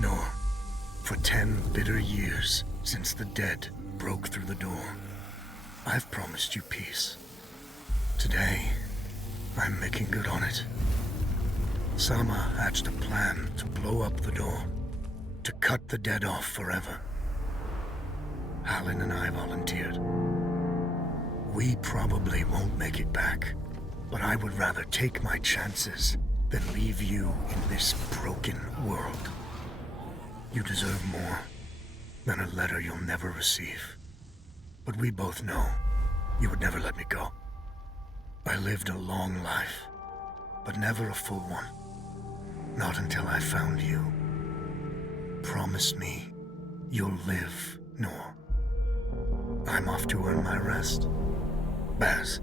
nor for 10 bitter years since the dead broke through the door, I've promised you peace. Today, I'm making good on it. Sama hatched a plan to blow up the door, to cut the dead off forever. Halin and I volunteered. We probably won't make it back, but I would rather take my chances than leave you in this broken world. You deserve more than a letter you'll never receive. But we both know you would never let me go. I lived a long life, but never a full one. Not until I found you. Promise me you'll live, Nor. I'm off to earn my rest. Baz.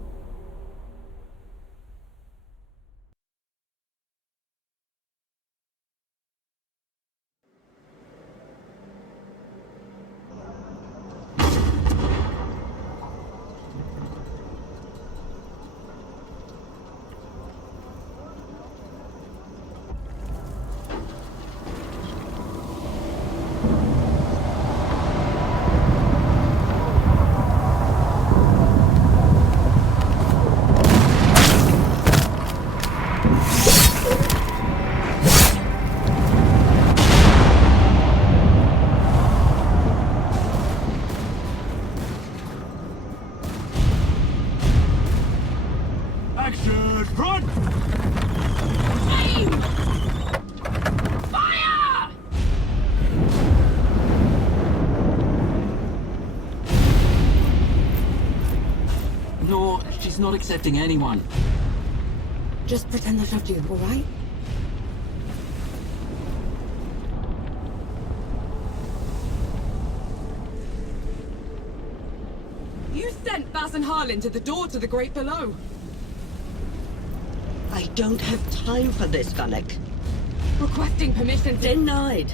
She's not accepting anyone. Just pretend that I do, all right? You sent Baz and Harlan to the door to the Great Below. I don't have time for this, Vanek. Requesting permission to... Denied.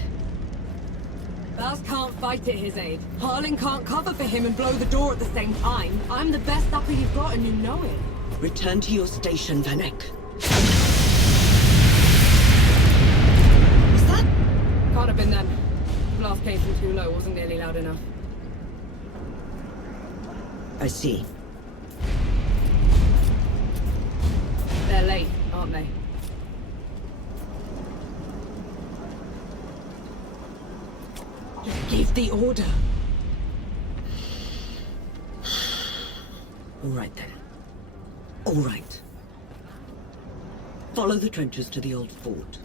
Baz can't fight at his aid. Harlan can't cover for him and blow the door at the same time. I'm the best sapper you've got and you know it. Return to your station, Vanek. What's that? Can't have been them. The blast came from too low, wasn't nearly loud enough. I see. They're late, aren't they? Give the order. All right then. All right. Follow the trenches to the old fort.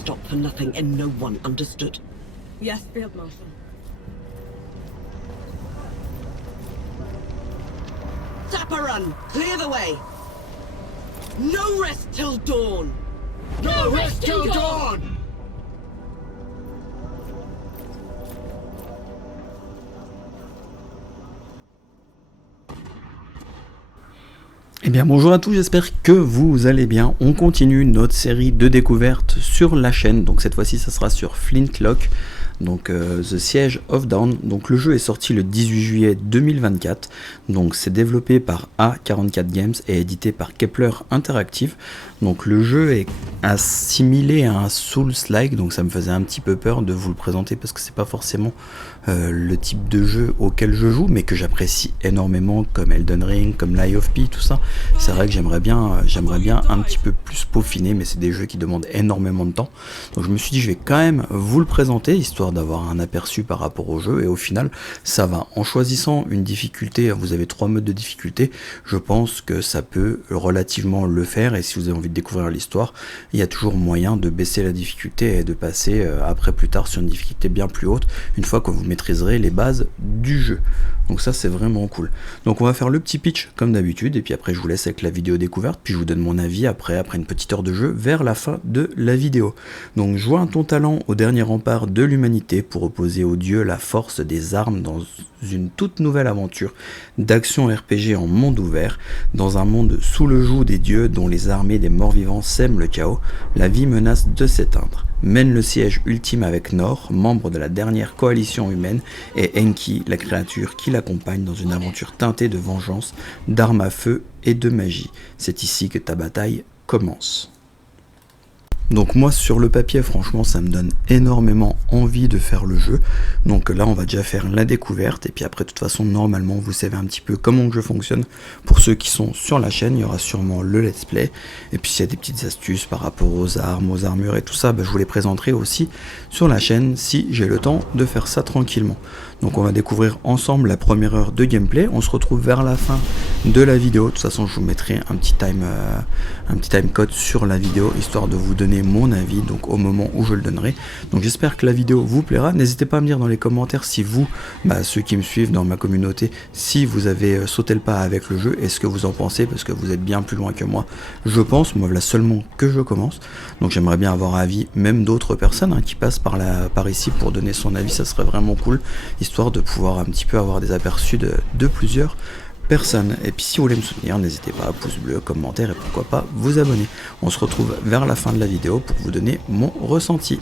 Stop for nothing and no one, understood? Yes, Field Marshal. Sapper run! Clear the way! No rest till dawn! No rest till dawn! Eh bien bonjour à tous, j'espère que vous allez bien. On continue notre série de découvertes sur la chaîne, donc cette fois-ci ça sera sur FLINTLOCK, donc The Siege of Dawn. Donc le jeu est sorti le 18 juillet 2024, donc c'est développé par A44 Games et édité par Kepler Interactive. Donc le jeu est assimilé à un Souls-like, donc ça me faisait un petit peu peur de vous le présenter parce que c'est pas forcément le type de jeu auquel je joue, mais que j'apprécie énormément, comme Elden Ring, comme Lies of P, tout ça. C'est vrai que j'aimerais bien un petit peu plus peaufiner, mais c'est des jeux qui demandent énormément de temps. Donc je me suis dit je vais quand même vous le présenter, histoire d'avoir un aperçu par rapport au jeu, et au final ça va. En choisissant une difficulté, vous avez 3 modes de difficulté, je pense que ça peut relativement le faire, et si vous avez envie de découvrir l'histoire, il y a toujours moyen de baisser la difficulté et de passer après plus tard sur une difficulté bien plus haute, une fois que vous maîtriserez les bases du jeu. Donc ça c'est vraiment cool. Donc on va faire le petit pitch comme d'habitude, et puis après je vous laisse avec la vidéo découverte, puis je vous donne mon avis après une petite heure de jeu vers la fin de la vidéo. Donc joins ton talent au dernier rempart de l'humanité pour opposer aux dieux la force des armes dans une toute nouvelle aventure d'action RPG en monde ouvert. Dans un monde sous le joug des dieux dont les armées des morts-vivants sèment le chaos, la vie menace de s'éteindre. Mène le siège ultime avec Nor, membre de la dernière coalition humaine, et Enki, la créature qui l'accompagne dans une aventure teintée de vengeance, d'armes à feu et de magie. C'est ici que ta bataille commence. Donc moi sur le papier franchement ça me donne énormément envie de faire le jeu. Donc là on va déjà faire la découverte et puis après de toute façon normalement vous savez un petit peu comment le jeu fonctionne. Pour ceux qui sont sur la chaîne il y aura sûrement le let's play. Et puis s'il y a des petites astuces par rapport aux armes, aux armures et tout ça, je vous les présenterai aussi sur la chaîne si j'ai le temps de faire ça tranquillement. Donc on va découvrir ensemble la première heure de gameplay. On se retrouve vers la fin de la vidéo. De toute façon je vous mettrai un petit time code sur la vidéo histoire de vous donner mon avis donc au moment où je le donnerai. Donc j'espère que la vidéo vous plaira. N'hésitez pas à me dire dans les commentaires si vous, ceux qui me suivent dans ma communauté, si vous avez sauté le pas avec le jeu et ce que vous en pensez, parce que vous êtes bien plus loin que moi je pense. Moi voilà seulement que je commence, donc j'aimerais bien avoir avis même d'autres personnes qui passent par ici pour donner son avis. Ça serait vraiment cool histoire de pouvoir un petit peu avoir des aperçus de plusieurs personne. Et puis si vous voulez me soutenir, n'hésitez pas, pouce bleu, commentaire et pourquoi pas vous abonner. On se retrouve vers la fin de la vidéo pour vous donner mon ressenti.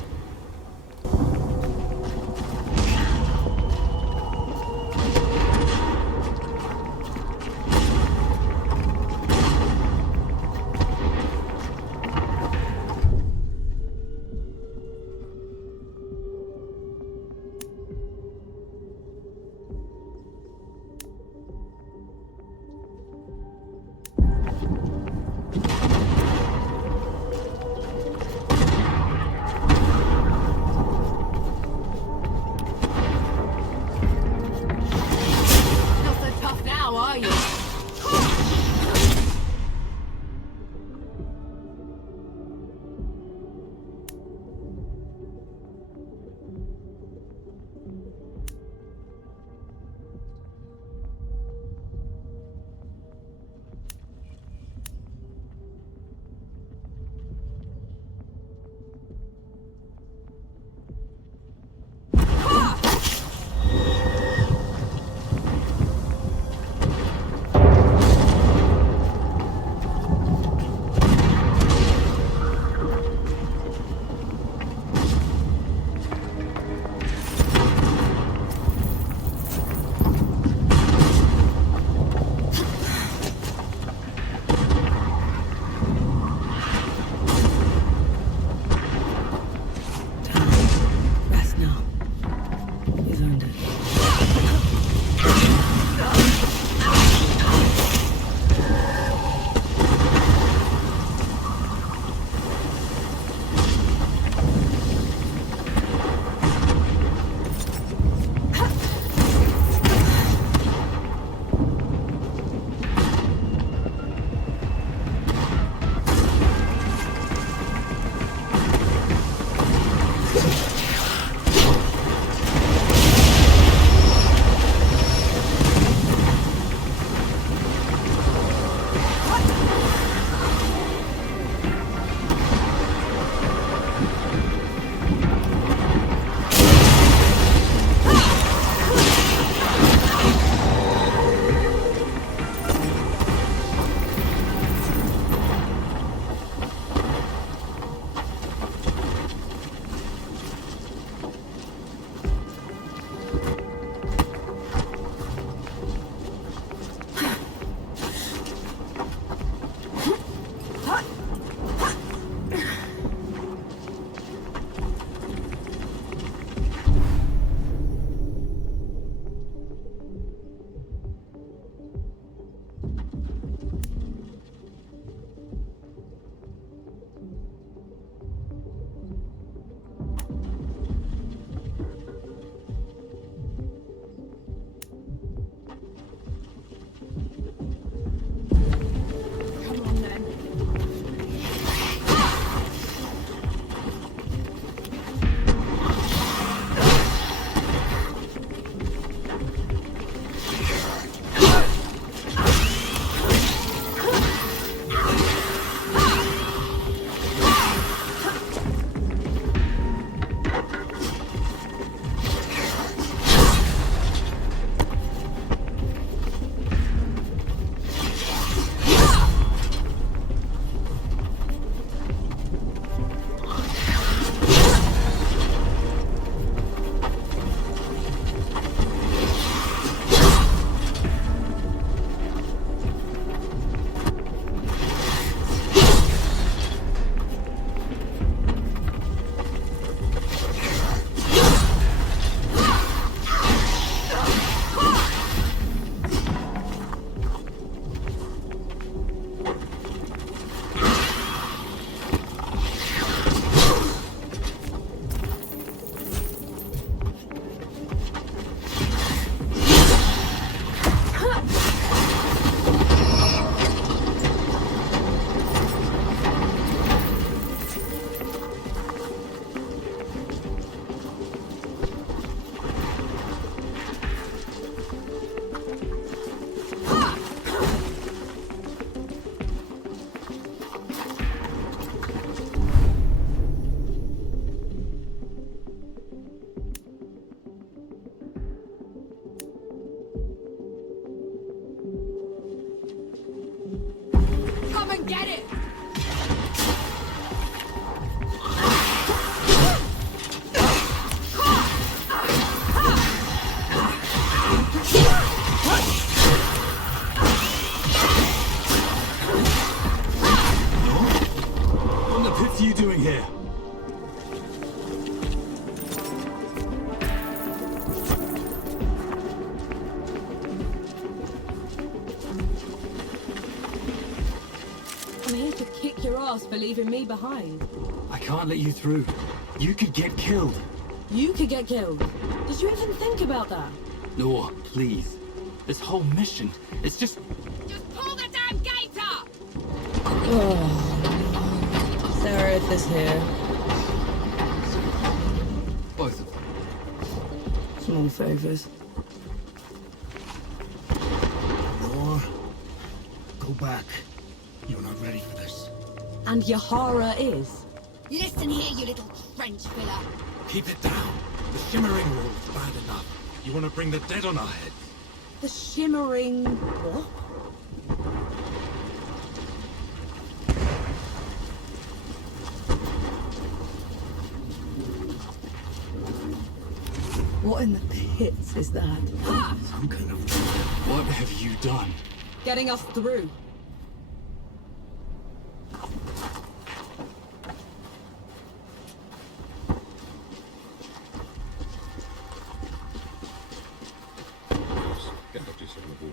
What are you doing here? I'm here to kick your ass for leaving me behind. I can't let you through. You could get killed. You could get killed. Did you even think about that? No, please. This whole mission, it's just... Just pull the damn gate up! Seraph is here. Both of them. Small favors. Nor, go back. You're not ready for this. And Yahara is. Listen here, you little trench filler. Keep it down. The shimmering wall's bad enough. You want to bring the dead on our heads? The shimmering... what? What in the pits is that? Some kind of... What have you done? Getting us through. Gouges on the wall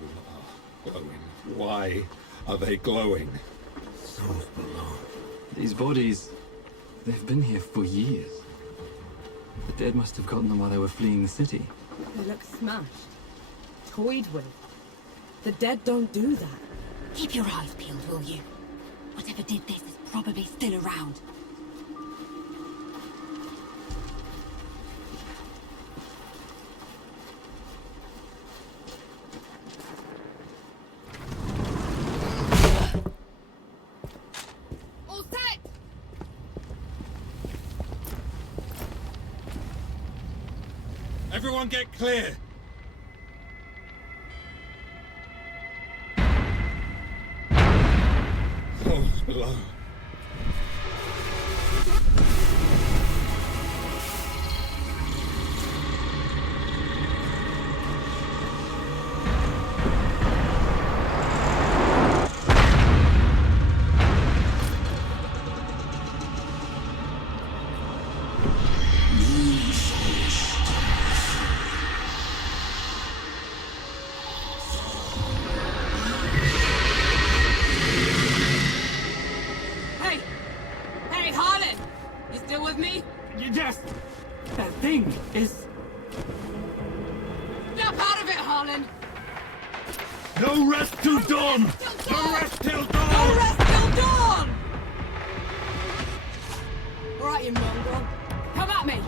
are glowing. Why are they glowing? Souls below. These bodies, they've been here for years. The dead must have gotten them while they were fleeing the city. They look smashed. Toyed with. The dead don't do that. Keep your eyes peeled, will you? Whatever did this is probably still around. All set! Everyone get clear! Souls below. Hey! Hey, Harlan! You still with me? Yes! That thing is... Snap out of it, Harlan! No rest till dawn! Till No dawn! rest till No dawn! rest till dawn! Right, you mongrel. Come at me!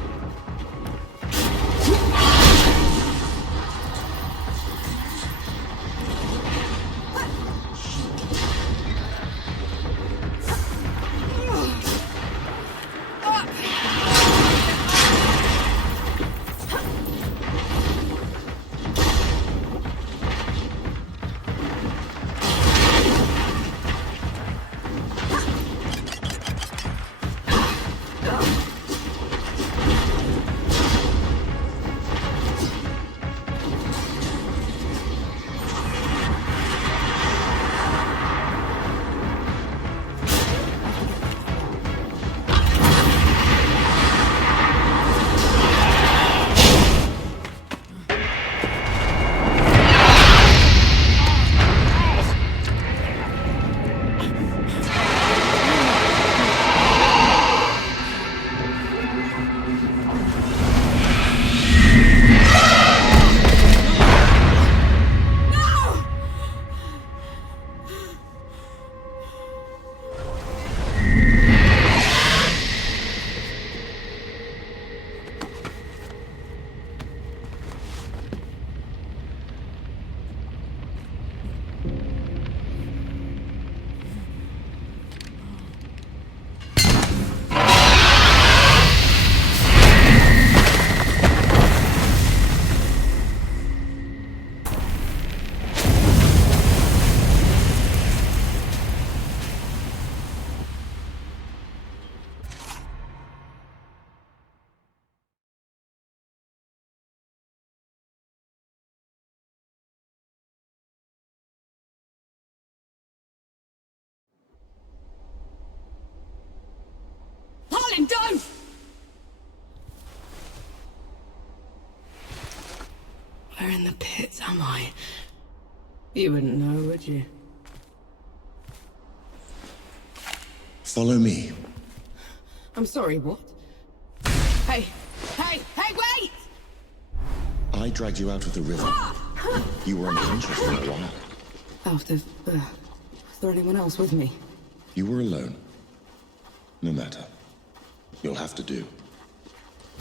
in the pits, am I? You wouldn't know, would you? Follow me. I'm sorry, what? Hey! Hey! Hey, wait! I dragged you out of the river. You were unconscious for a while. Out of... was there anyone else with me? You were alone. No matter. You'll have to do.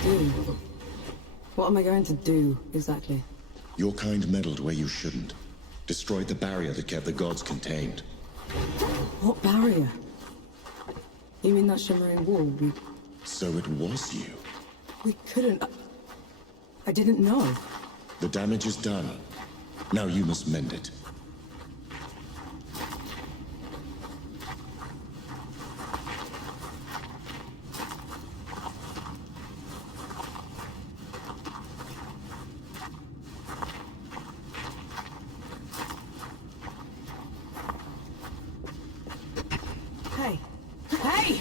Do? What am I going to do, exactly? Your kind meddled where you shouldn't. Destroyed the barrier that kept the gods contained. What barrier? You mean that shimmering wall? So it was you. We couldn't... I didn't know. The damage is done. Now you must mend it. Hey! Hey!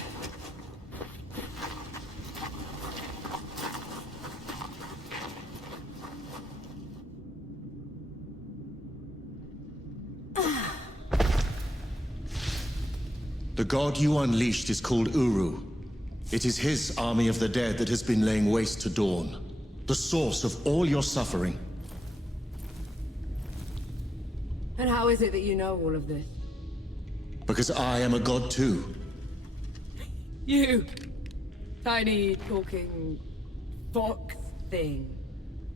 The god you unleashed is called Uru. It is his army of the dead that has been laying waste to Dawn. The source of all your suffering. And how is it that you know all of this? Because I am a god too. You! Tiny, talking... fox thing.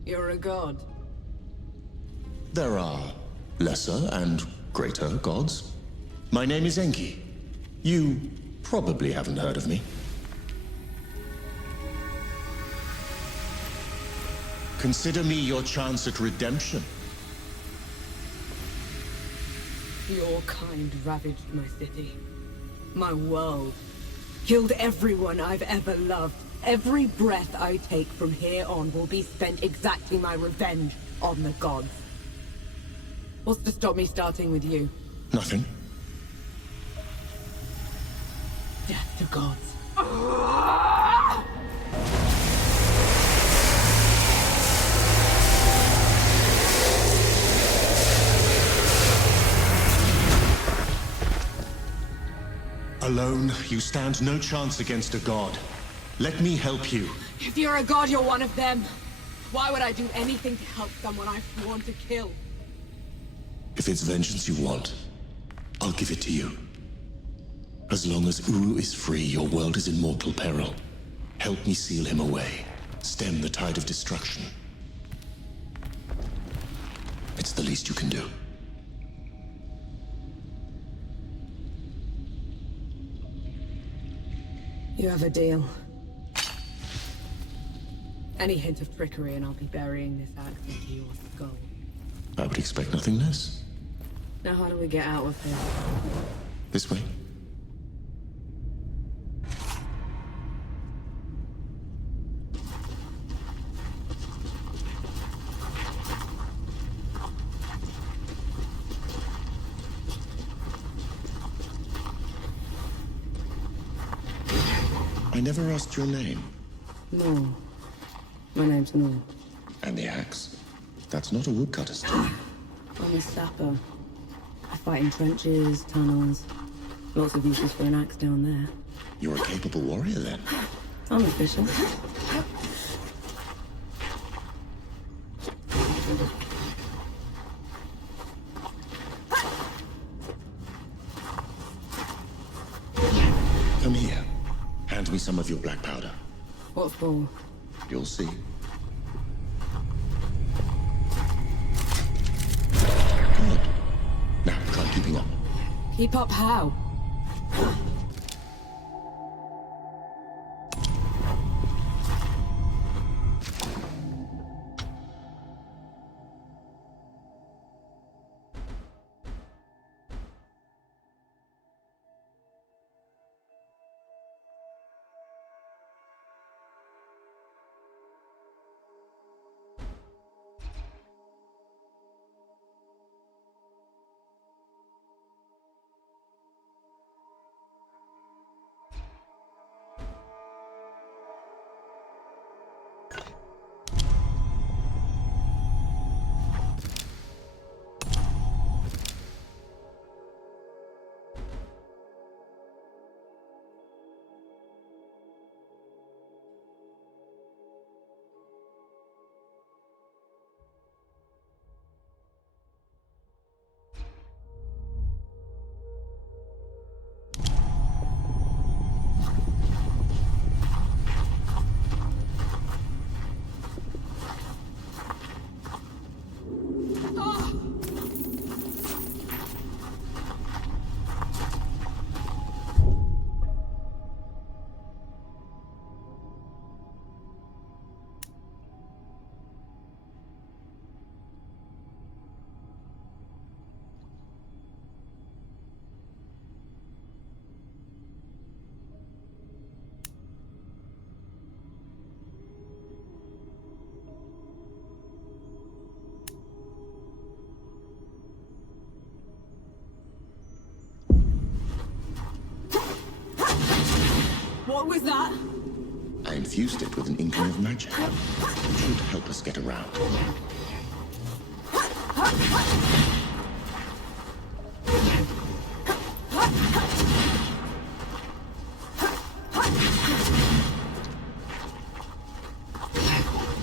You're a god. There are lesser and greater gods. My name is Enki. You probably haven't heard of me. Consider me your chance at redemption. Your kind ravaged my city. My world. Killed everyone I've ever loved. Every breath I take from here on will be spent exacting my revenge on the gods. What's to stop me starting with you? Nothing. Death to gods. Alone, you stand no chance against a god. Let me help you. If you're a god, you're one of them. Why would I do anything to help someone I've sworn to kill? If it's vengeance you want, I'll give it to you. As long as Uru is free, your world is in mortal peril. Help me seal him away. Stem the tide of destruction. It's the least you can do. You have a deal. Any hint of trickery and I'll be burying this axe into your skull. I would expect nothing less. Now how do we get out of here? This way. I never asked your name. No. My name's Noor. And the axe? That's not a woodcutter's tool. I'm a sapper. I fight in trenches, tunnels. Lots of uses for an axe down there. You're a capable warrior, then. I'm efficient. Come here. Hand me some of your black powder. What for? You'll see. Good. Now, try keeping up. Keep up how? What was that? I infused it with an inkling of magic. It should help us get around.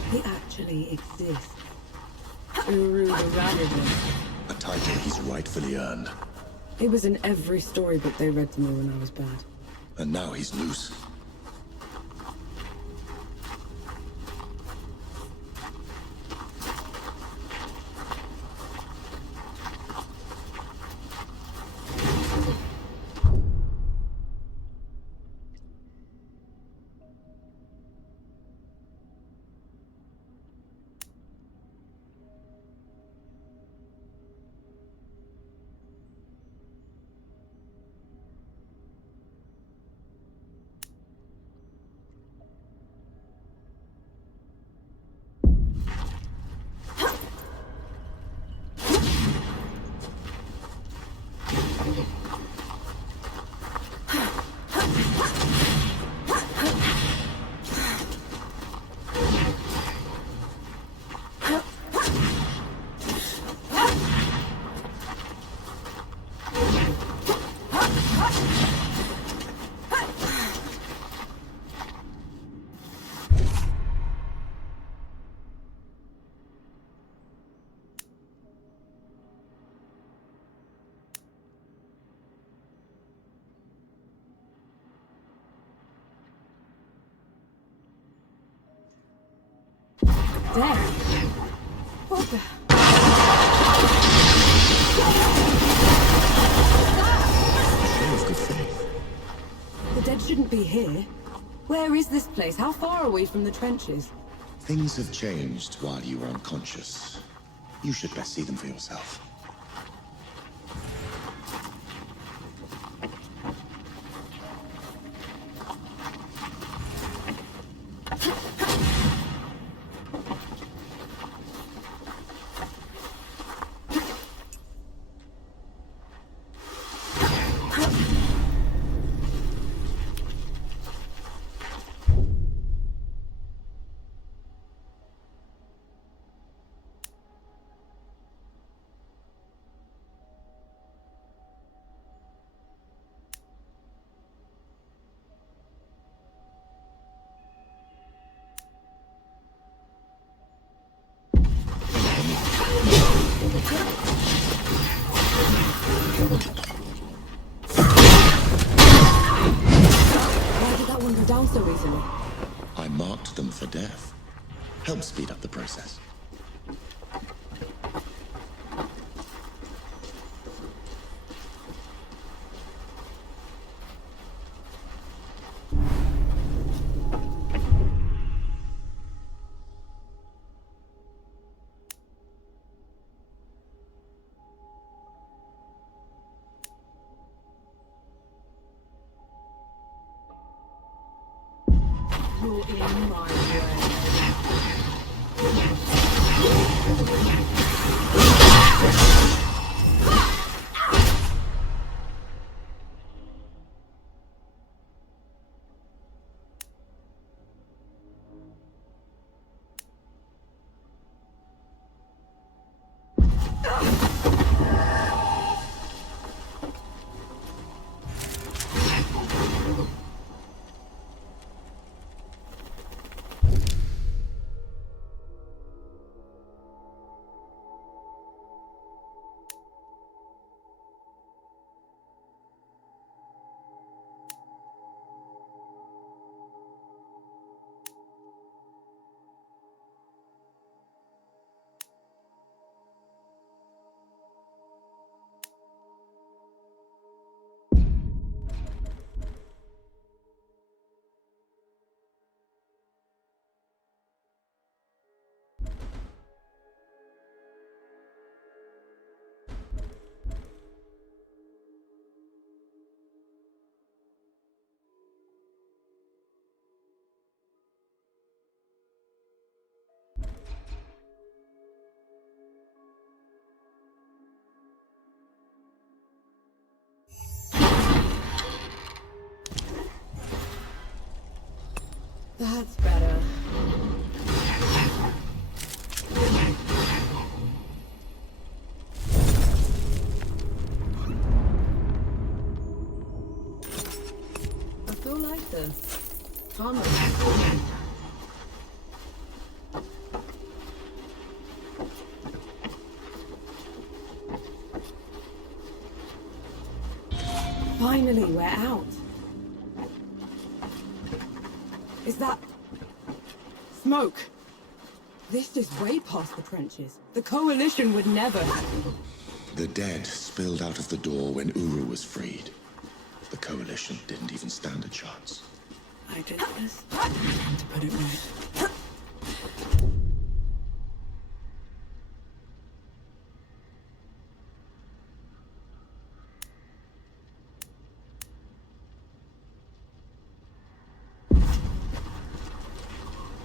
He actually exists. Uru the Ravager. A title he's rightfully earned. It was in every storybook they read to me when I was bad. And now he's loose. There. What the? Show of good faith. The dead shouldn't be here. Where is this place? How far are we from the trenches? Things have changed while you were unconscious. You should best see them for yourself. Why did that one go down so easily? I marked them for death. Help speed up the process. You're in my way. That's better. I feel lighter. Calmer. Finally, we're out. Is that... smoke? This is way past the trenches. The Coalition would never... The dead spilled out of the door when Uru was freed. The Coalition didn't even stand a chance. I did this. Time to put it right.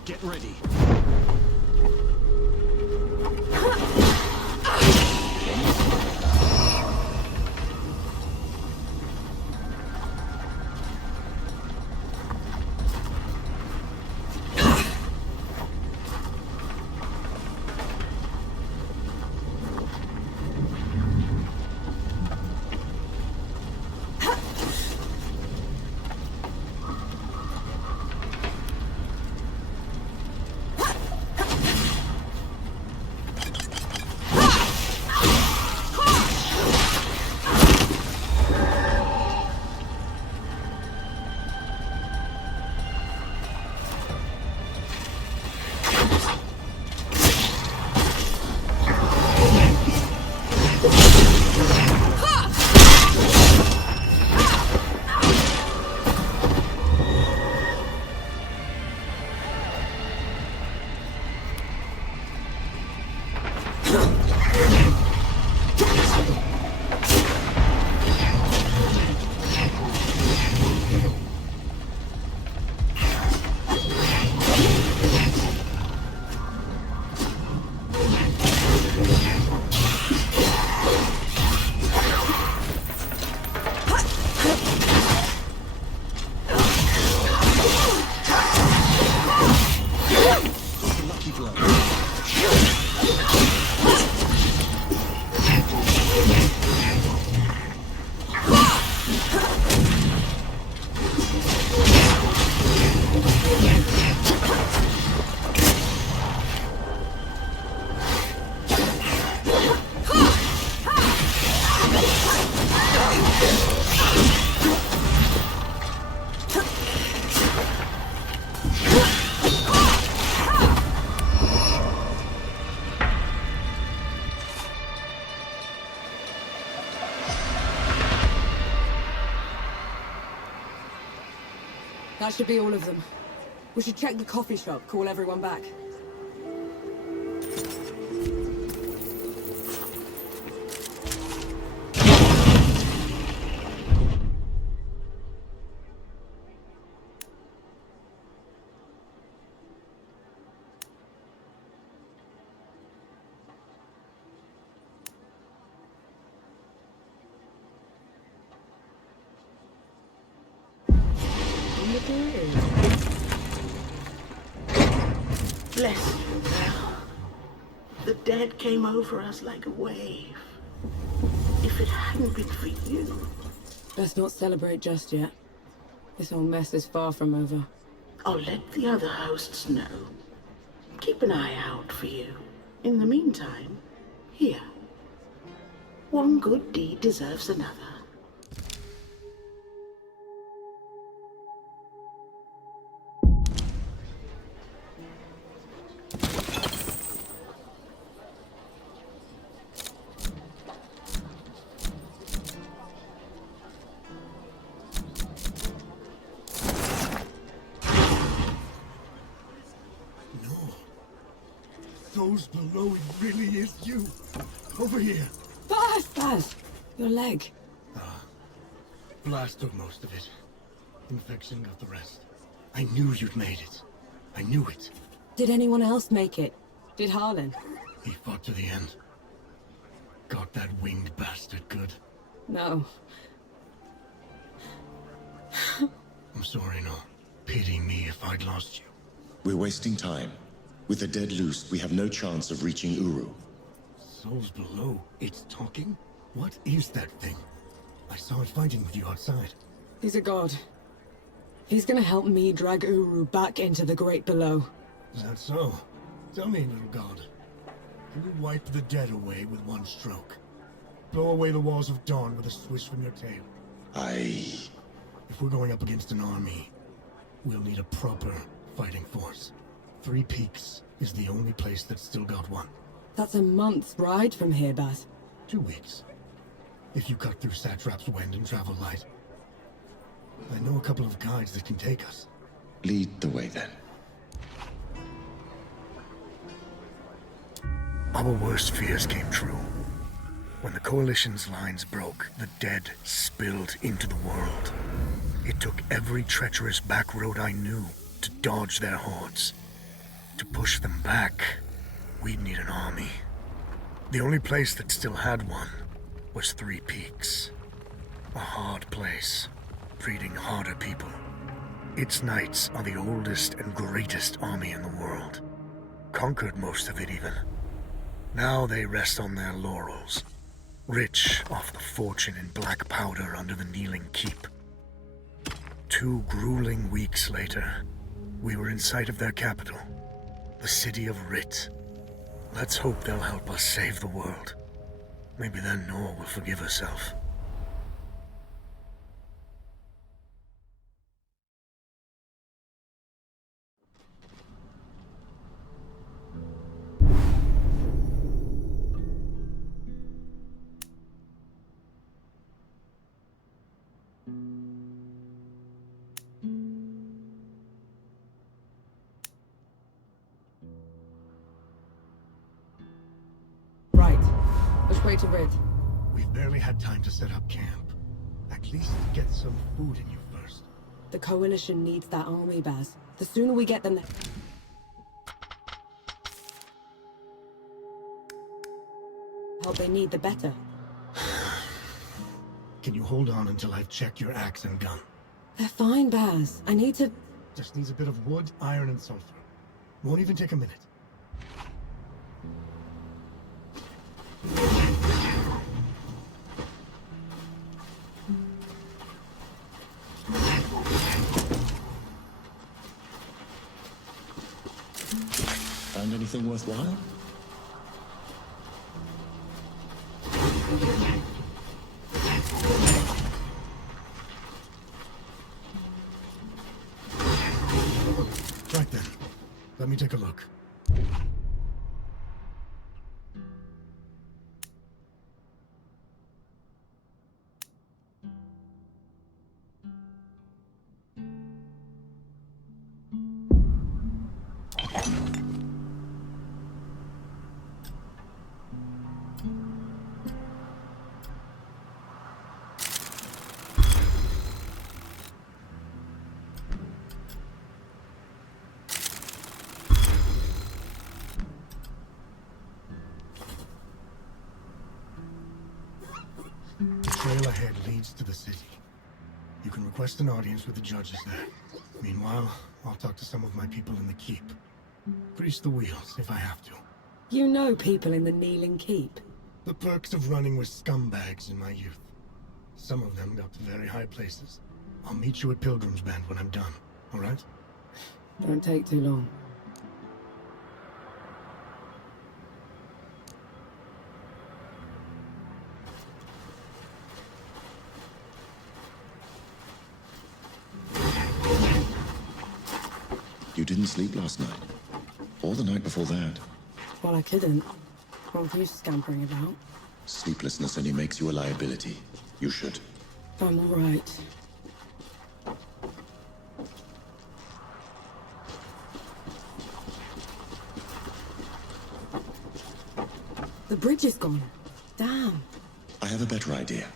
Get ready. That should be all of them. We should check the coffee shop, call everyone back. Bless you now. The dead came over us like a wave. If it hadn't been for you... Let's not celebrate just yet. This whole mess is far from over. I'll let the other hosts know. Keep an eye out for you. In the meantime, here. One good deed deserves another. Those below, it really is you. Over here. Baz! Your leg. Blast took most of it. Infection got the rest. I knew you'd made it. I knew it. Did anyone else make it? Did Harlan? He fought to the end. Got that winged bastard good. No. I'm sorry, no. pity me if I'd lost you. We're wasting time. With the dead loose, we have no chance of reaching Uru. Souls below. It's talking? What is that thing? I saw it fighting with you outside. He's a god. He's gonna help me drag Uru back into the great below. Is that so? Tell me, little god. Can you wipe the dead away with one stroke? Blow away the walls of dawn with a swish from your tail? If we're going up against an army, we'll need a proper fighting force. Three Peaks is the only place that's still got one. That's a month's ride from here, Baz. 2 weeks. If you cut through Satrap's wind and travel light. I know a couple of guides that can take us. Lead the way, then. Our worst fears came true. When the Coalition's lines broke, the dead spilled into the world. It took every treacherous back road I knew to dodge their hordes. To push them back, we'd need an army. The only place that still had one was Three Peaks. A hard place, breeding harder people. Its knights are the oldest and greatest army in the world. Conquered most of it even. Now they rest on their laurels, rich off the fortune in black powder under the kneeling keep. 2 grueling weeks later, we were in sight of their capital, the city of Rit. Let's hope they'll help us save the world. Maybe then Nor will forgive herself. Right. Which way to Rid? We've barely had time to set up camp. At least get some food in you first. The Coalition needs that army, Baz. The sooner we get them the help they need, the better. Can you hold on until I've checked your axe and gun? They're fine, Baz. I need to... Just needs a bit of wood, iron, and sulfur. Won't even take a minute. Found anything worthwhile? Right then. Let me take a look. The trail ahead leads to the city. You can request an audience with the judges there. Meanwhile, I'll talk to some of my people in the keep. Grease the wheels if I have to. You know people in the Kneeling Keep. The perks of running with scumbags in my youth. Some of them got to very high places. I'll meet you at Pilgrim's Band when I'm done, alright? Don't take too long. You didn't sleep last night? Or the night before that? Well, I couldn't. What with you scampering about? Sleeplessness only makes you a liability. You should. I'm all right. The bridge is gone. Damn. I have a better idea.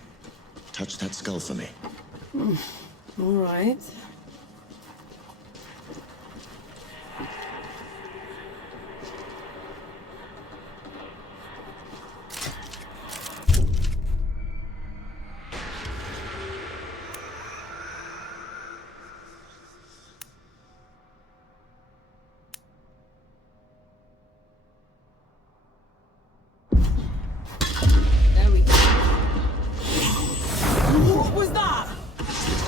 Touch that skull for me. All right.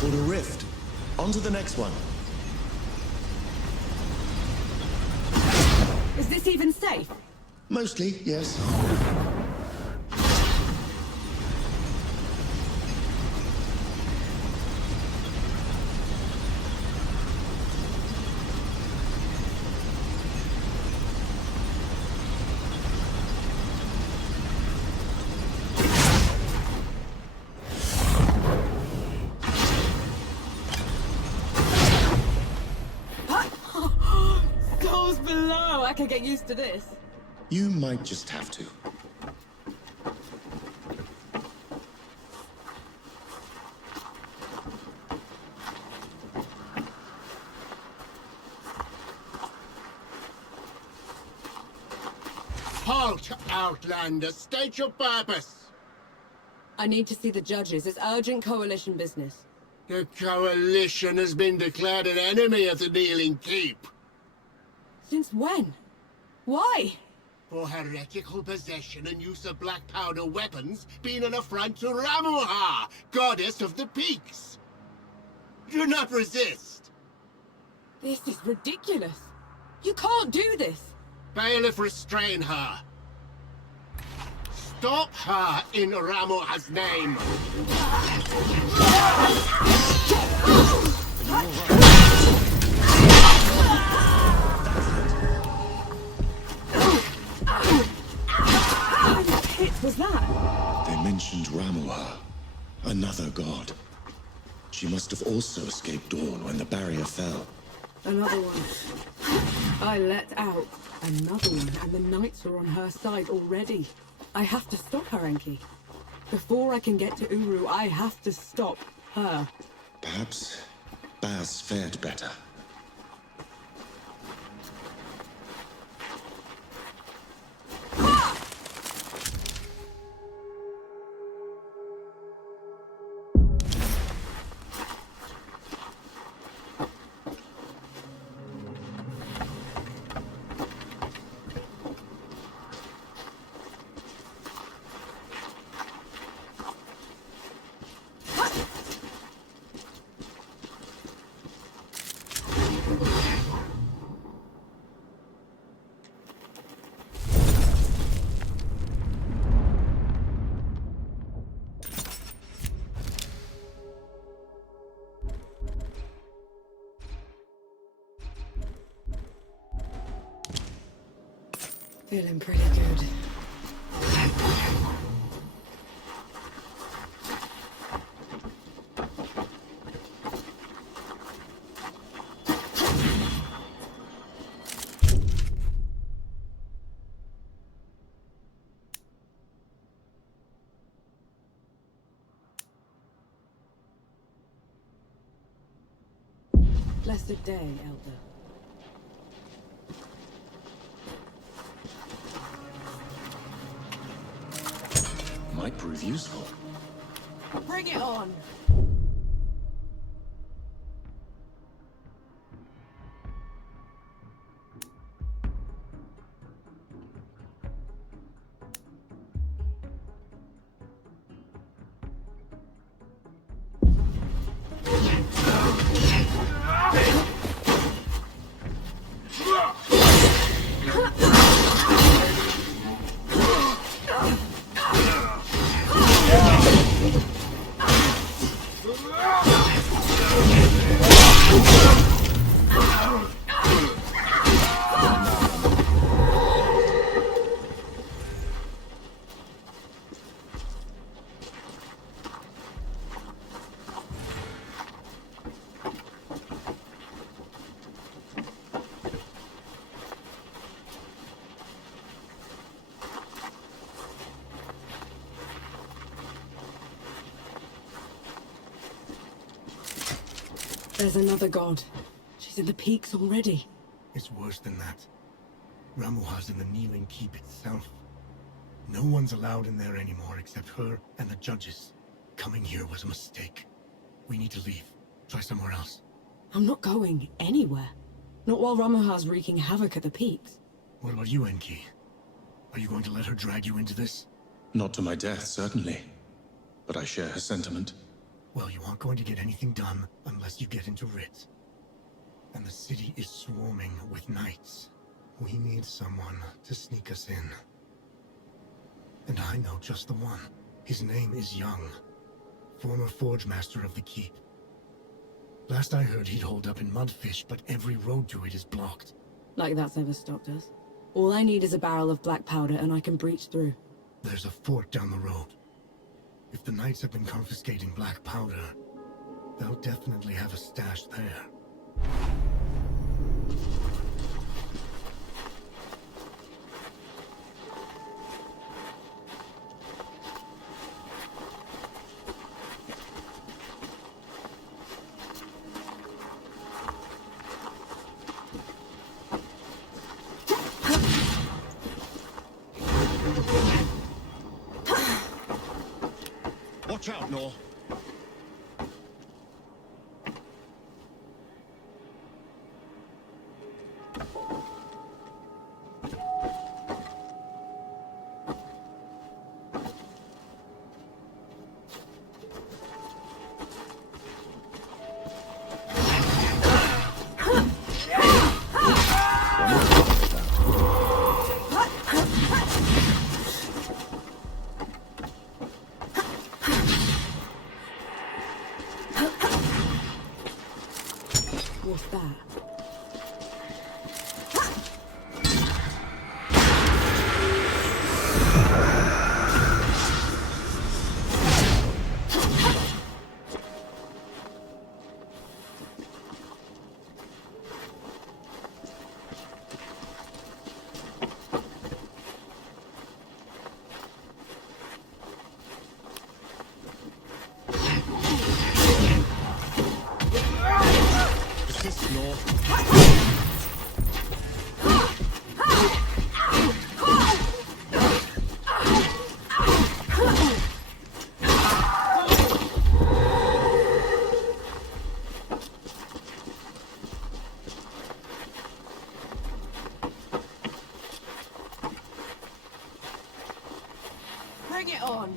called a rift. On to the next one. Is this even safe? Mostly, yes. Those below! I can get used to this. You might just have to. Halt, Outlander! State your purpose! I need to see the judges. It's urgent coalition business. The Coalition has been declared an enemy of the Kneeling Keep. Since when? Why? For heretical possession and use of black powder weapons being an affront to Ramuha, goddess of the peaks. Do not resist. This is ridiculous. You can't do this. Bailiff, restrain her. Stop her in Ramuha's name. What was that? They mentioned Ramuha, another god. She must have also escaped Dawn when the barrier fell. Another one. I let out another one, and the knights are on her side already. I have to stop her, Enki. Before I can get to Uru, I have to stop her. Perhaps Baz fared better. Feeling pretty good. Blessed day, Elder. Might prove useful. Bring it on! There's another god. She's in the peaks already. It's worse than that. Ramuha's in the Kneeling Keep itself. No one's allowed in there anymore except her and the judges. Coming here was a mistake. We need to leave. Try somewhere else. I'm not going anywhere. Not while Ramuha's wreaking havoc at the peaks. What about you, Enki? Are you going to let her drag you into this? Not to my death, certainly. But I share her sentiment. Well, you aren't going to get anything done unless you get into Rit. And the city is swarming with knights. We need someone to sneak us in. And I know just the one. His name is Young, former forge master of the keep. Last I heard, he'd hold up in Mudfish, but every road to it is blocked. Like that's ever stopped us. All I need is a barrel of black powder and I can breach through. There's a fort down the road. If the knights have been confiscating black powder, they'll definitely have a stash there. Watch out, Nor. What's that? Bring it on!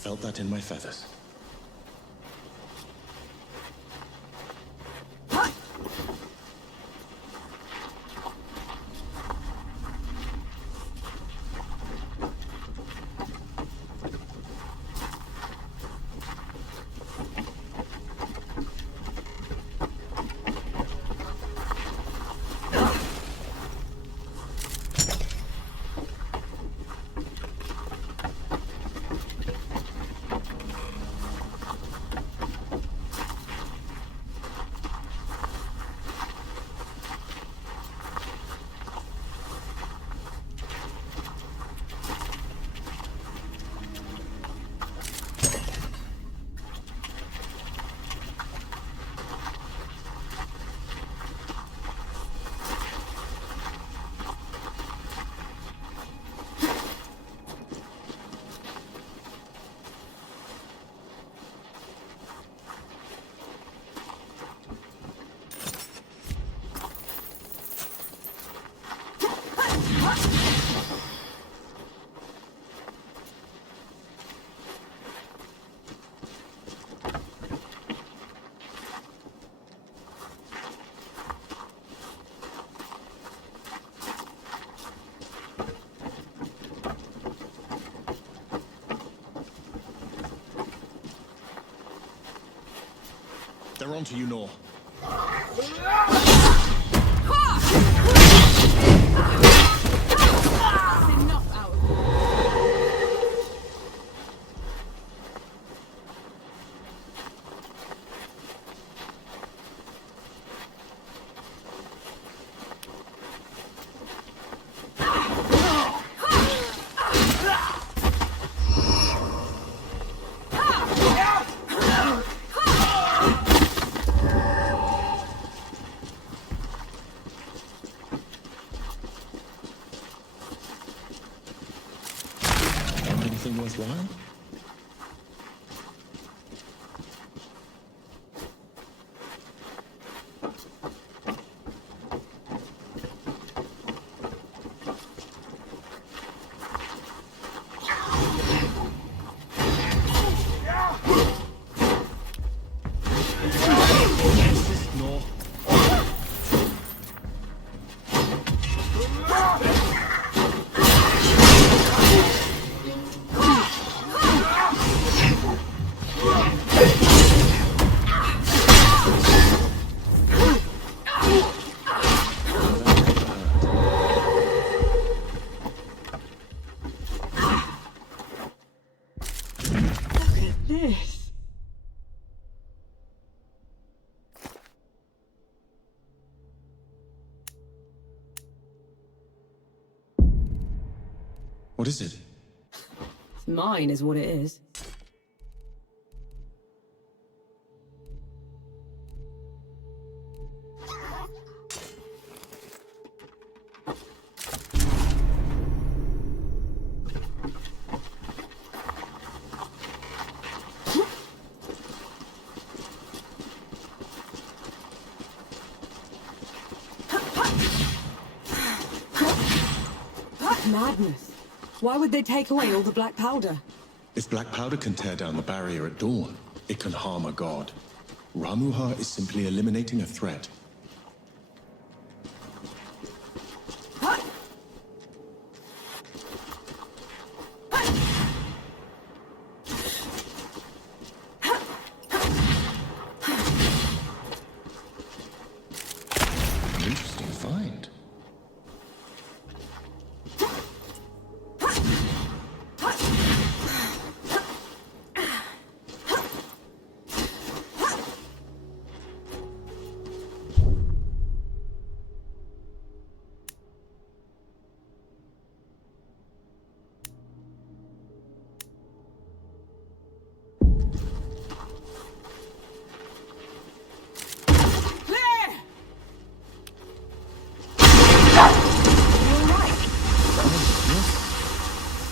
Felt that in my feathers. They're onto you, Nor. Enough out. Anything worthwhile? This. What is it? It's mine is what it is. Madness. Why would they take away all the black powder? If black powder can tear down the barrier at dawn, it can harm a god. Ramuha is simply eliminating a threat. An interesting find.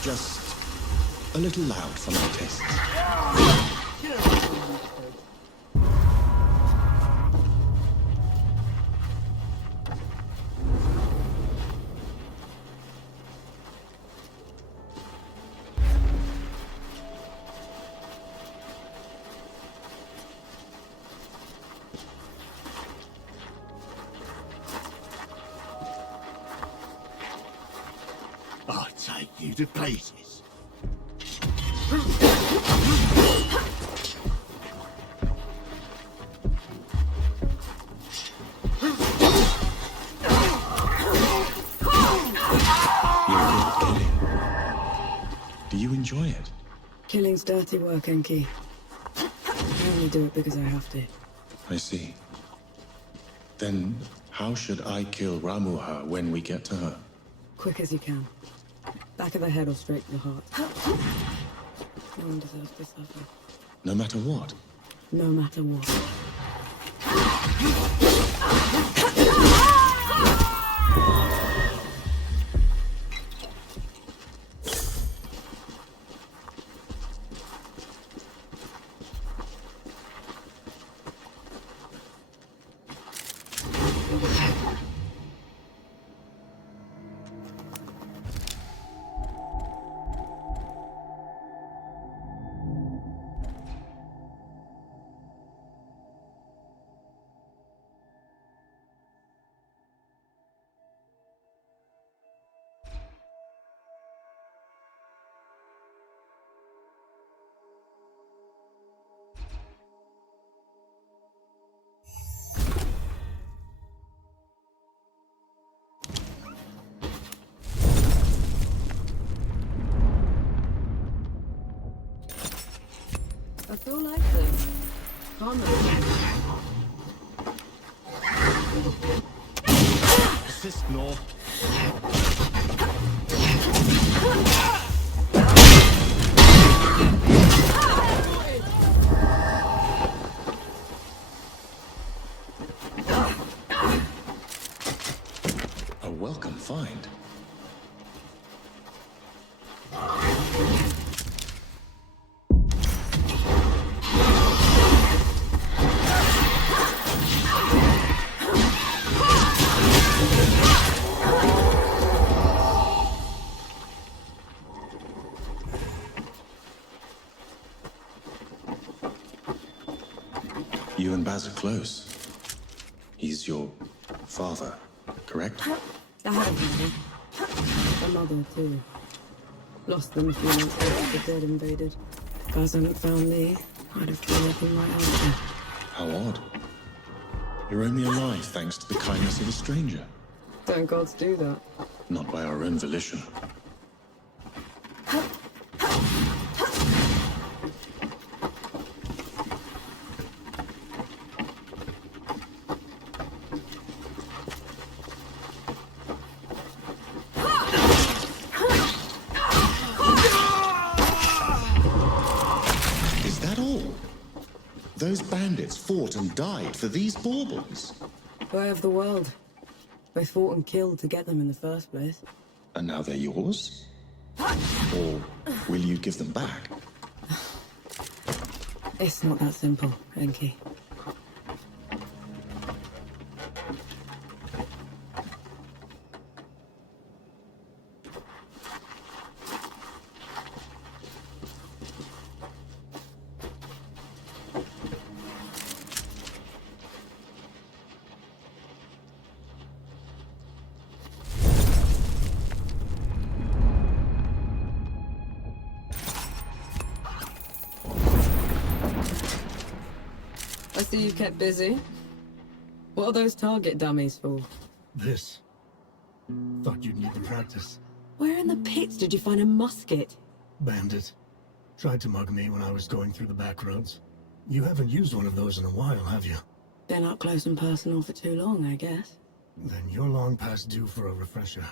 Just a little loud for my tastes. I'll take you to places. Do you enjoy it? Killing's dirty work, Enki. I only do it because I have to. I see. Then how should I kill Ramuha when we get to her? Quick as you can. Back of the head or straight to the heart. No one deserves to suffer. No matter what? No matter what. You're like this. Calm down. Assist, Nor. A welcome find. You and Baz are close. He's your father, correct? I had a father. A mother, too. Lost them a few months after the dead invaded. If Baz hadn't found me, I'd have killed him right after. How odd. You're only alive thanks to the kindness of a stranger. Don't gods do that? Not by our own volition. Is that all? Those bandits fought and died for these baubles. Way of the world. They fought and killed to get them in the first place. And now they're yours? Or will you give them back? It's not that simple, Enki. I see you kept busy. What are those target dummies for? This. Thought you'd need the practice. Where in the pits did you find a musket? Bandit. Tried to mug me when I was going through the back roads. You haven't used one of those in a while, have you? Been up close and personal for too long, I guess. Then you're long past due for a refresher.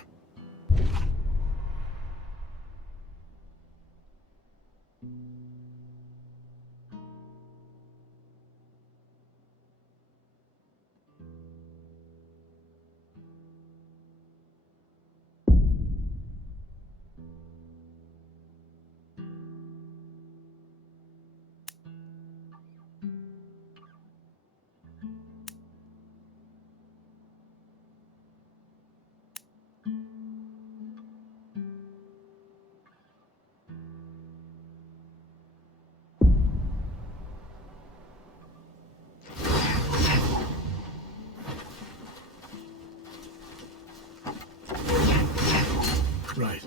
Right.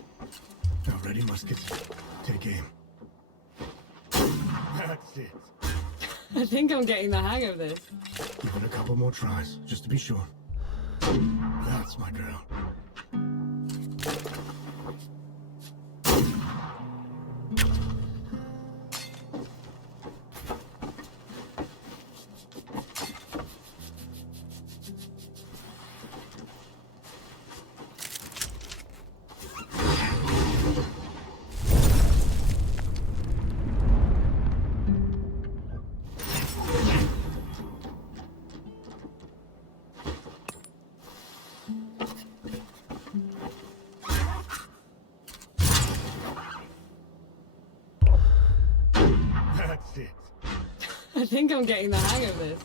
Now ready, muskets. Take aim. That's it. I think I'm getting the hang of this. Give it a couple more tries, just to be sure. That's my girl. That's it. I think I'm getting the hang of this.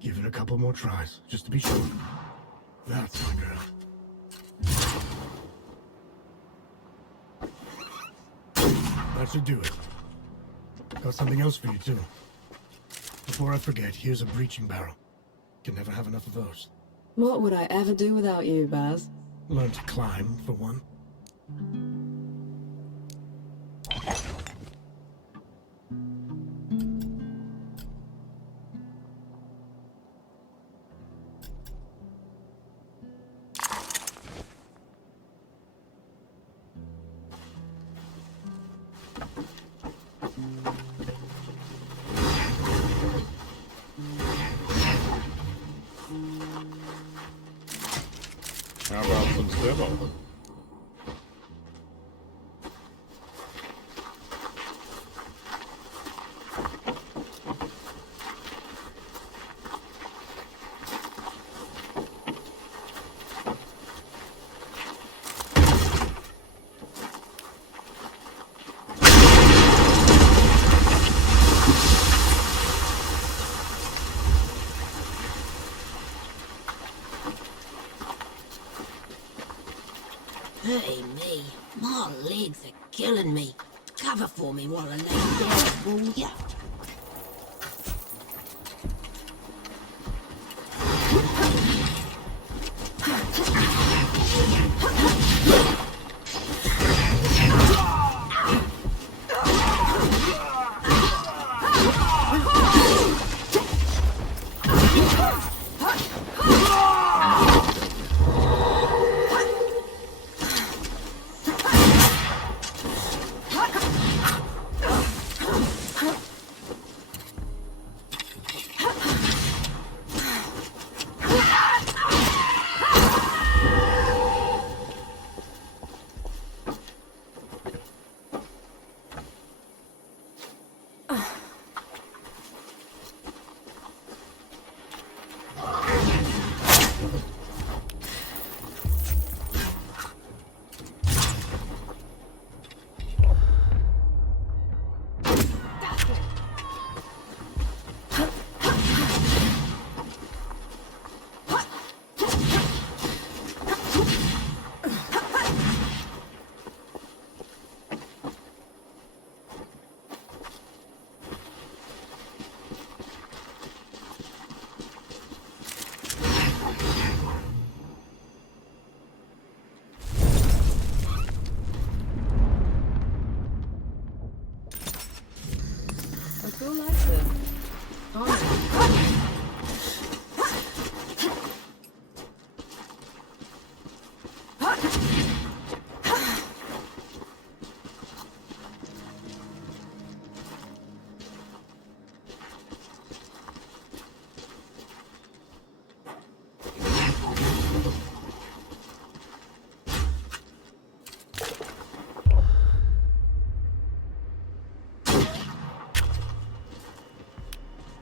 Give it a couple more tries, just to be sure. That's my girl. That should do it. Got something else for you, too. Before I forget, here's a breaching barrel. Can never have enough of those. What would I ever do without you, Baz? Learn to climb, for one. moment. Hey me, my legs are killing me. Cover for me while I lay down for ya.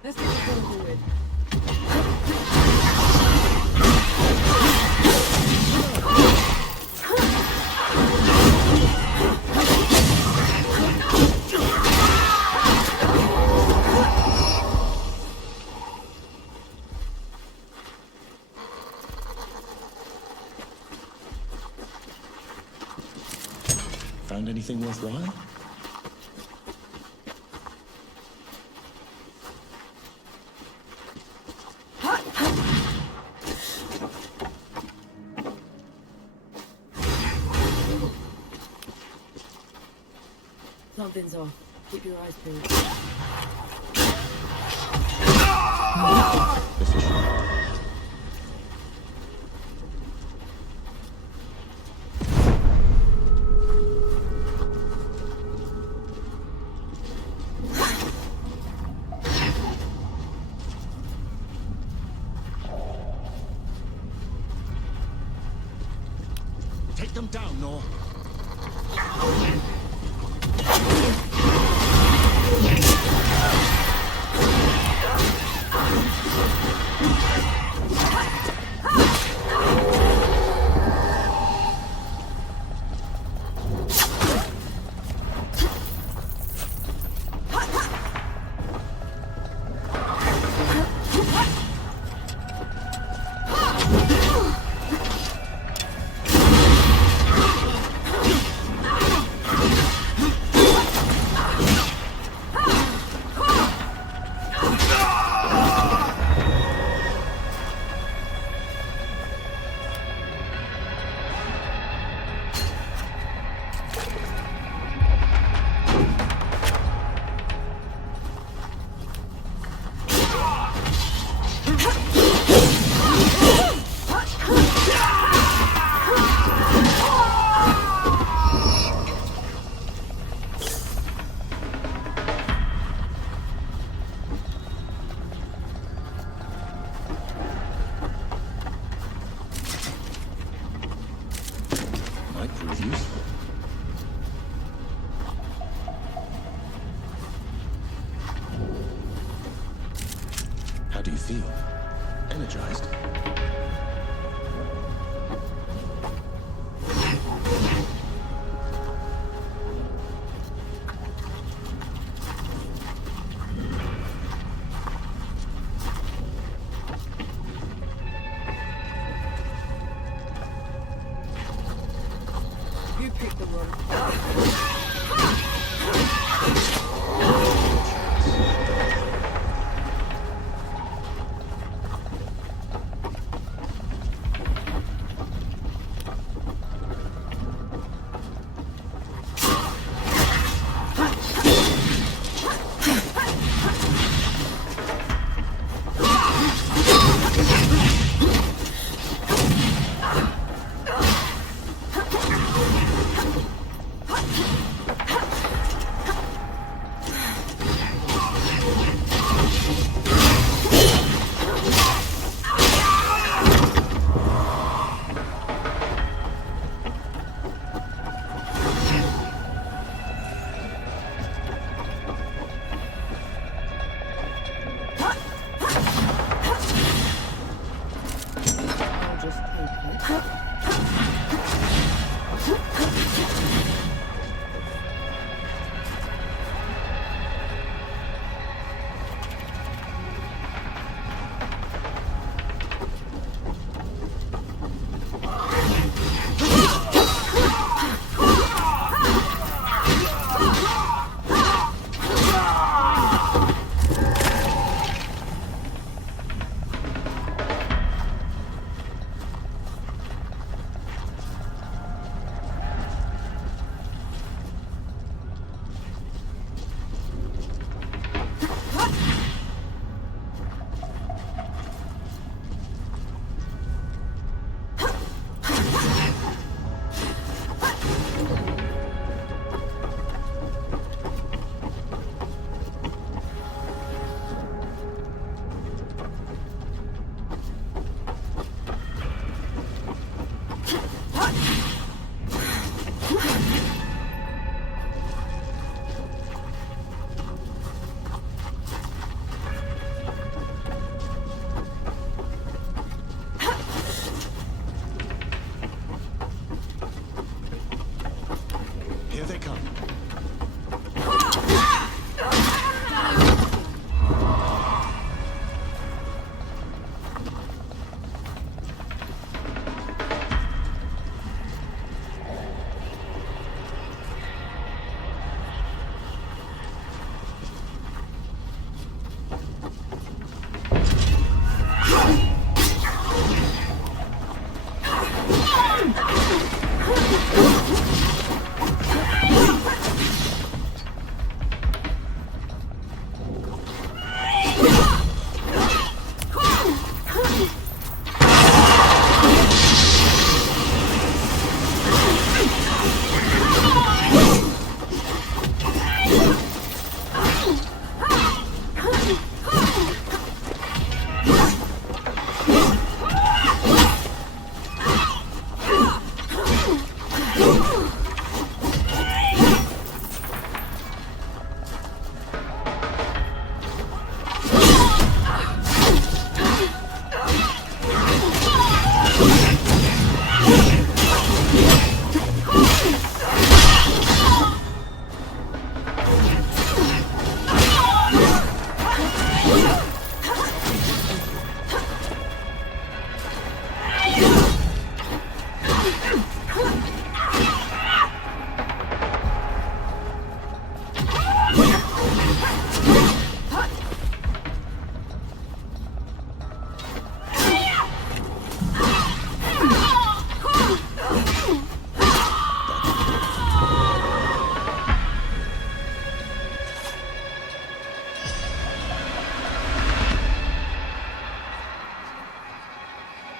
Let's get it forward. Found anything worthwhile? Something's off. Keep your eyes peeled. Take them down, Nor. do you feel? Energized? You picked the one. Here they come.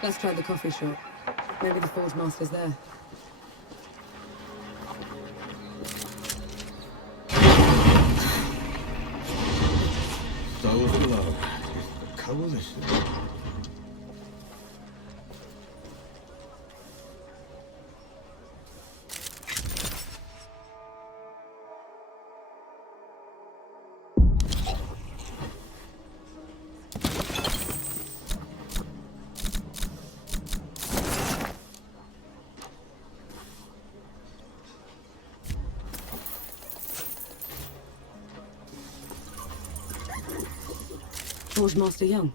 Let's try the coffee shop. Maybe the Forge Master's there. So below is the coalition. Forge Master Young.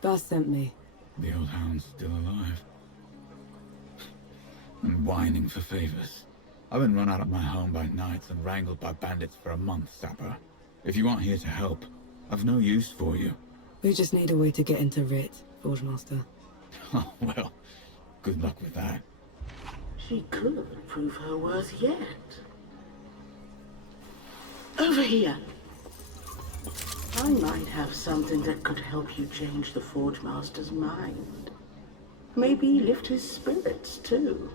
Baz sent me. The old hound's still alive. And whining for favors. I've been run out of my home by knights and wrangled by bandits for a month, Sapper. If you aren't here to help, I've no use for you. We just need a way to get into Writ, Forge Master. Oh, well, good luck with that. She could prove her worth yet. Over here. I might have something that could help you change the Forge Master's mind. Maybe lift his spirits, too.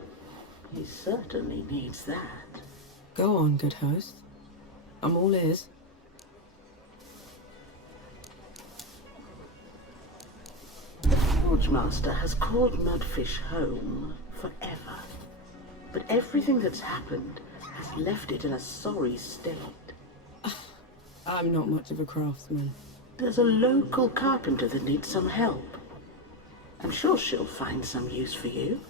He certainly needs that. Go on, good host. I'm all ears. The Forge Master has called Mudfish home forever. But everything that's happened has left it in a sorry state. I'm not much of a craftsman. There's a local carpenter that needs some help. I'm sure she'll find some use for you.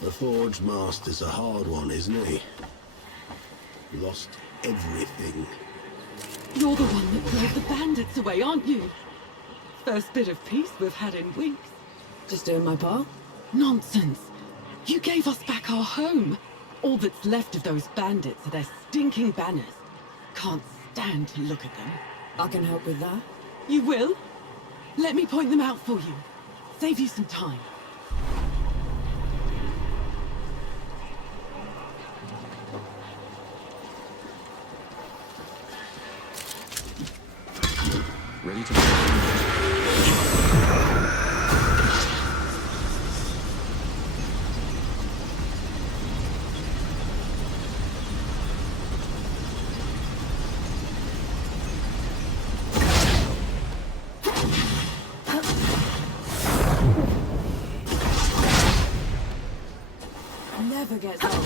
The Forge Master's a hard one, isn't he? Lost everything. You're the one that drove the bandits away, aren't you? First bit of peace we've had in weeks. Just doing my part? Nonsense. You gave us back our home. All that's left of those bandits are their stinking banners. Can't stand to look at them. I can help with that. You will? Let me point them out for you. Save you some time. Ready to Never gets old.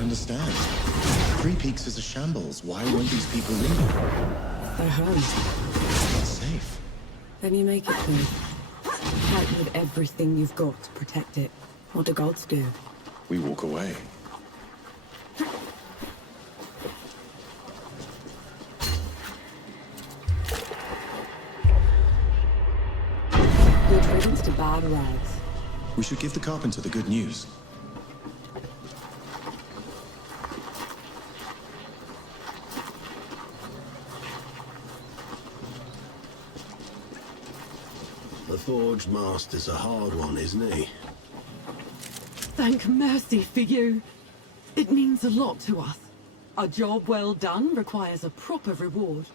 don't understand. Three Peaks is a shambles. Why won't these people leave? They're home. It's not safe. Then you make it safe. Fight with everything you've got to protect it. What do gods do? We walk away. Good riddance to bad rags. We should give the carpenter the good news. The Forge Master's a hard one, isn't he? Thank mercy for you. It means a lot to us. A job well done requires a proper reward.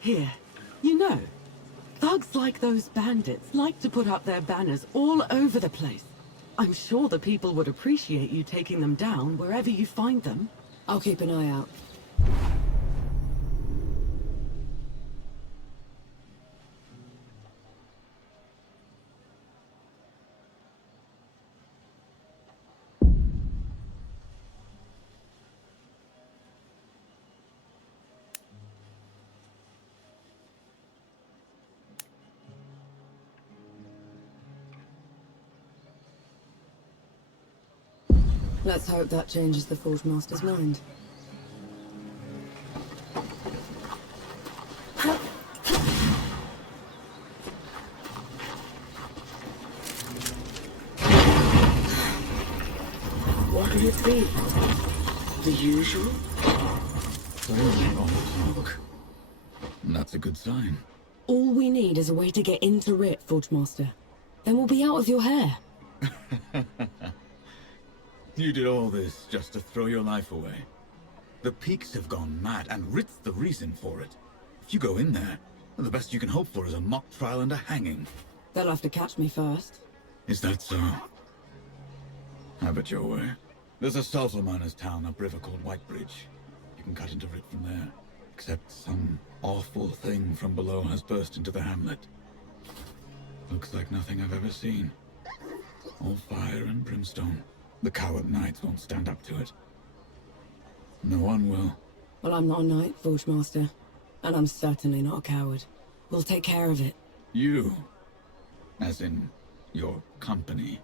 Here, you know, thugs like those bandits like to put up their banners all over the place. I'm sure the people would appreciate you taking them down wherever you find them. I'll keep an eye out. Let's hope that changes the Forge Master's mind. What could it be? The usual? That's a good sign. All we need is a way to get into Rit, Forge Master. Then we'll be out of your hair. You did all this just to throw your life away. The Peaks have gone mad, and Rit's the reason for it. If you go in there, the best you can hope for is a mock trial and a hanging. They'll have to catch me first. Is that so? Have it your way. There's a salter miner's town upriver called Whitebridge. You can cut into Rit from there. Except some awful thing from below has burst into the hamlet. Looks like nothing I've ever seen. All fire and brimstone. The coward knights won't stand up to it. No one will. Well, I'm not a knight, Forge Master. And I'm certainly not a coward. We'll take care of it. You? As in, your company?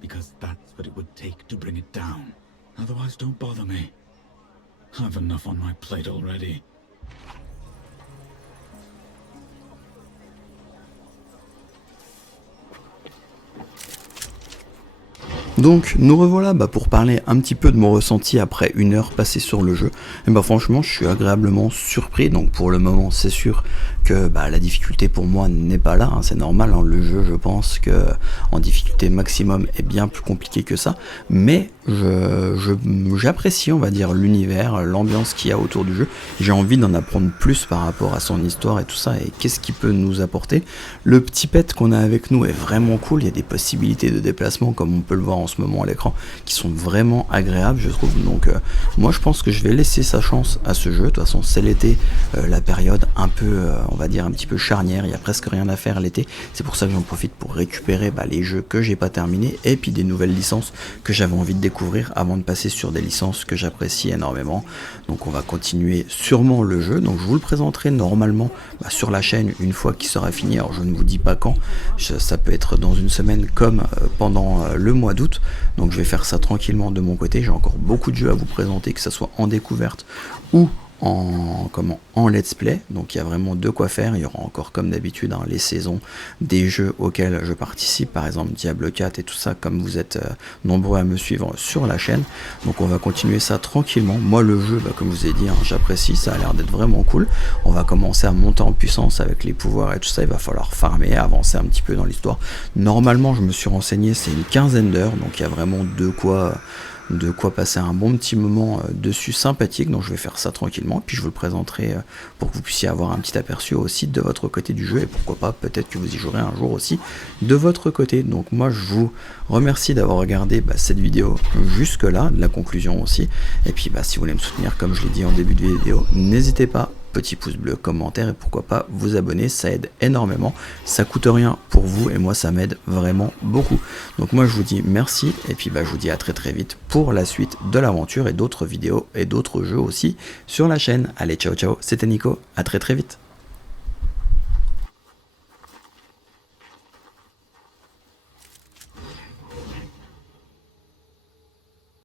Because that's what it would take to bring it down. Otherwise, don't bother me. I've enough on my plate already. Donc nous revoilà pour parler un petit peu de mon ressenti après une heure passée sur le jeu. Et franchement je suis agréablement surpris. Donc pour le moment c'est sûr que la difficulté pour moi n'est pas là, c'est normal, le jeu je pense que en difficulté maximum est bien plus compliqué que ça, mais j'apprécie on va dire l'univers, l'ambiance qu'il y a autour du jeu. J'ai envie d'en apprendre plus par rapport à son histoire et tout ça, et qu'est-ce qu'il peut nous apporter. Le petit pet qu'on a avec nous est vraiment cool, il y a des possibilités de déplacement comme on peut le voir en ce moment à l'écran qui sont vraiment agréables je trouve. Donc moi je pense que je vais laisser sa chance à ce jeu. De toute façon c'est l'été, la période un peu on va dire un petit peu charnière, il y a presque rien à faire l'été, c'est pour ça que j'en profite pour récupérer les jeux que j'ai pas terminés et puis des nouvelles licences que j'avais envie de découvrir avant de passer sur des licences que j'apprécie énormément. Donc on va continuer sûrement le jeu, donc je vous le présenterai normalement sur la chaîne une fois qu'il sera fini. Alors je ne vous dis pas quand, ça peut être dans une semaine comme pendant le mois d'août, donc je vais faire ça tranquillement de mon côté. J'ai encore beaucoup de jeux à vous présenter, que ce soit en découverte ou en let's play, donc il y a vraiment de quoi faire. Il y aura encore comme d'habitude les saisons des jeux auxquels je participe, par exemple Diablo 4 et tout ça, comme vous êtes nombreux à me suivre sur la chaîne. Donc on va continuer ça tranquillement. Moi le jeu, comme je vous ai dit, j'apprécie, ça a l'air d'être vraiment cool. On va commencer à monter en puissance avec les pouvoirs et tout ça, il va falloir farmer, avancer un petit peu dans l'histoire. Normalement je me suis renseigné, c'est une quinzaine d'heures, donc il y a vraiment de quoi passer un bon petit moment dessus sympathique. Donc je vais faire ça tranquillement, puis je vous le présenterai pour que vous puissiez avoir un petit aperçu aussi de votre côté du jeu, et pourquoi pas peut-être que vous y jouerez un jour aussi de votre côté. Donc moi je vous remercie d'avoir regardé cette vidéo jusque là, de la conclusion aussi, et puis si vous voulez me soutenir comme je l'ai dit en début de vidéo, n'hésitez pas petit pouce bleu, commentaire et pourquoi pas vous abonner, ça aide énormément, ça coûte rien pour vous et moi ça m'aide vraiment beaucoup. Donc moi je vous dis merci et puis je vous dis à très très vite pour la suite de l'aventure et d'autres vidéos et d'autres jeux aussi sur la chaîne. Allez ciao ciao, c'était Nico, à très très vite.